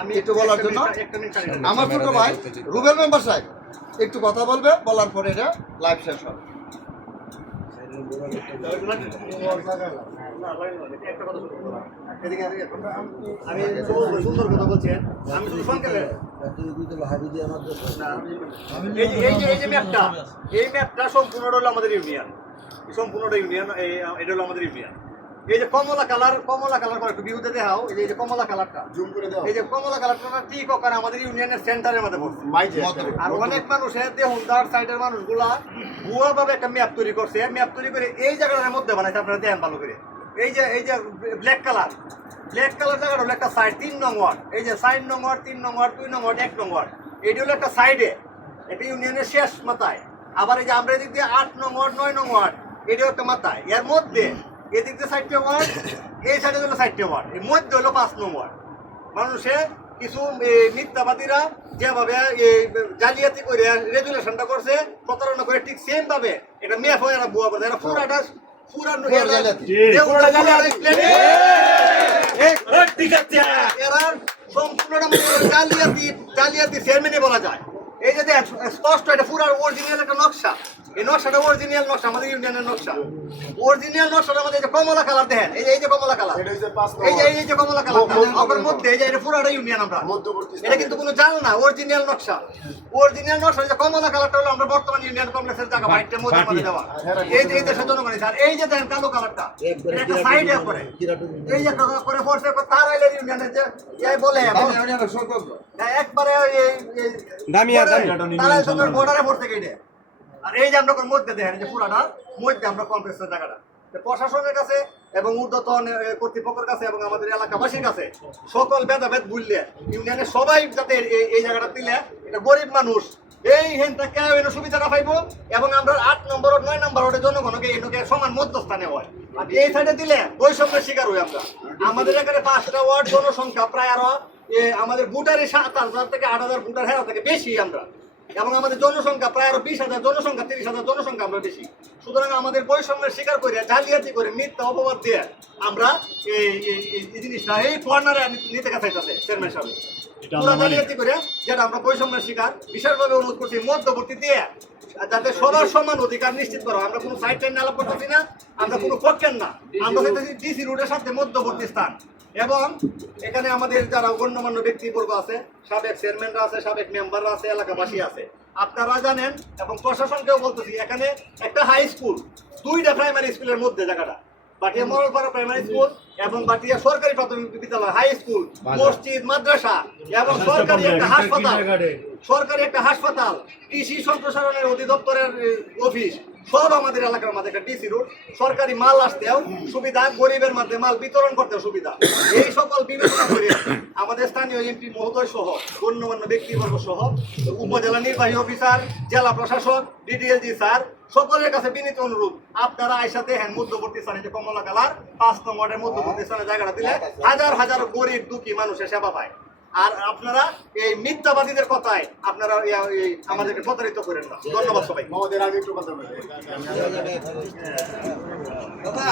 আমি একটু বলার জন্য আমার ছোট ভাই রুবেল মেম্বার সাহেব একটু কথা বলবে, বলার পরে এটা লাইভ শেষ হবে। আমি সুন্দর কথা বলছেন, আমি এই যে ম্যাপটা সম্পূর্ণটা হলো আমাদের ইউনিয়ন, সম্পূর্ণটা ইউনিয়ন, এটা হলো আমাদের ইউনিয়ন। এই যে কমলা কালার করে একটু বিহুতে দেখাও, এই যে কমলা কালারটা জুম করে দাও, এই যে কমলা কালারটা ঠিক ওখানে আমাদের ইউনিয়নের সেন্টারের মধ্যে পড়ছে। আর অনেক মানুষের দেখুন তার সাইডের মানুষগুলা ভুয়া ভাবে একটা ম্যাপ তৈরি করছে, ম্যাপ তৈরি করে এই জায়গাটার মধ্যে বানাইছে। আপনারা দেখেন ভালো করে, এই যে ব্ল্যাক কালার জায়গাটা হলো একটা সাইড 3 নং ওয়ার্ড, এই যে 4 নং ওয়ার্ড, 3 নং ওয়ার্ড, 2 নং ওয়ার্ড, 1 নং ওয়ার্ড, এইটা হলো একটা সাইডে, একটা ইউনিয়নের শেষ মাথায়। আবার এই যে আমরা এদিক দিয়ে 8 নং ওয়ার্ড, 9 নং ওয়ার্ড, এটাও একটা মাথায়। এর মধ্যে এদিক দিয়ে 4টে ওয়ার্ড, এই সাইডে হলো 4টে ওয়ার্ড, এর মধ্যে হলো 5 নং ওয়ার্ড। মানুষে কিছু মিথ্যাবাদীরা যেভাবে জালিয়াতি করে রেজুলেশনটা করছে, প্রতারণা করে, ঠিক সেম ভাবে এটা মেপ হয়ে এরা বুয়া করছে। এরা পুরাটা এরা সম্পূর্ণটা জালিয়াতি চেয়ারম্যানই বলা যায়। এই যে স্পষ্ট এটা পুরো অরিজিনাল একটা নকশা, এই নকশাটা অরিজিনাল নকশা, আমাদের ইউনিয়নের নকশা। অরিজিনাল নকশাটা আমাদের যে কমলা কালার দেখেন, এই যে কমলা কালার, এই যে কমলা কালার ওর মধ্যে এই যে এটা পুরোটা ইউনিয়ন। আমরা এটা কিন্তু কোনো জাল না, অরিজিনাল নকশা। অরিজিনাল নকশা যে কমলা কালারটা হলো আমরা বর্তমান ইউনিয়ন কমপ্লেক্সের জায়গা বাইটটা মধ্যে দেওয়া। এই যে দেশের জনগণ স্যার, এই যে দেখেন কালো কালারটা একটা সাইডে করে, এই যে করে ফোর্সে তার আইলে ইউনিয়নের যে এই বলে একবারে এই দামিয়া বর্ডারে পড়তে গেলে। আর এই যে আমরা মধ্যে দেখেন যে পুরাটা মধ্যে আমরা কমপ্লেক্সের জায়গাটা প্রশাসনের কাছে এবং ঊর্ধ্বতন কর্তৃপক্ষের কাছে এবং আমাদের এলাকাবাসীর কাছে সকল ভেদাভেদ ভুললে ইউনিয়নের সবাই যাতে এই জায়গাটা দিলে এটা গরিব মানুষ এই হেনটা কেউ এনে সুবিধাটা পাইব এবং আমরা 8 নম্বর 9 নম্বর ওটা জনগণকে এটাকে সমান মধ্যস্থানে হয়। আর এই সাইডে দিলে বৈষম্যের শিকার হই আমরা। আমাদের এখানে 5টা ওয়ার্ড, জনসংখ্যা প্রায় আরো আমাদের ভোটারই 7,000 থেকে 8,000 ভোটার হেরা থেকে বেশি আমরা, এবং আমাদের জনসংখ্যা প্রায় আরো 20,000 জনসংখ্যা, 30,000 জনসংখ্যা আমরা বেশি। সুতরাং আমাদের বৈষম্যের শিকার করে, জালিয়াতি করে, মিথ্যা অপবাদ দিয়ে আমরা এই জিনিসটা এই কর্নারে নিতে চাইতেছে চেয়ারম্যান সাহেব। পুরা জালিয়াতি করে যেটা আমরা বৈষম্যের শিকার, বিশেষভাবে অনুরোধ করছি মধ্যবর্তী দিয়ে যাতে সবার সমান অধিকার নিশ্চিত করা। আমরা কোনো সাইড টাইন আলাপ করতেছি না, আমরা কোনো পক্ষের না, আমরা চাইতেছি ডিসি রোডের সাথে মধ্যবর্তী স্থান। এবং এখানে আমাদের যারা গণ্যমান্য ব্যক্তিবর্গ আছে, সাবেক চেয়ারম্যানরা আছে, সাবেক মেম্বাররা আছে, এলাকাবাসী আছে, আপনারা জানেন এবং প্রশাসনকেও বলতেছি, এখানে একটা হাই স্কুল, 2টা প্রাইমারি স্কুলের মধ্যে জায়গাটা, বাটিয়া মরলপাড়া প্রাইমারি স্কুল এবং বাটিয়া সরকারি প্রাথমিক বিদ্যালয় হাই স্কুল, মসজিদ, মাদ্রাসা এবং সরকারি একটা হাসপাতাল, কৃষি সম্প্রসারণের অধিদপ্তরের অফিস, সব আমাদের এলাকার মধ্যে একটা ডিসি রোড। সরকারি মাল আসতেও সুবিধা, গরিবের মধ্যে মাল বিতরণ করতেও সুবিধা। এই সকল বিবেচনা করে আমাদের স্থানীয় এমপি মহোদয় সহ গণ্যমান্য ব্যক্তিবর্গ সহ উপজেলা নির্বাহী অফিসার, জেলা প্রশাসক, ডিডিএলজি স্যার, সকলের কাছে বিনীত অনুরোধ, আপনারা আইসা দেখেন মধ্যবর্তী স্থানে যে কমলা কালার 5 নং ওয়ার্ডের মধ্যবর্তী স্থানে জায়গাটা দিলে হাজার হাজার গরিব দুঃখী মানুষের সেবা পায়। আর আপনারা এই মিথ্যাবাদীদের কথায় আপনারা আমাদেরকে প্রতারিত করেন না। ধন্যবাদ সবাই। আমাদের আগে একটু কথা বলেন। কথা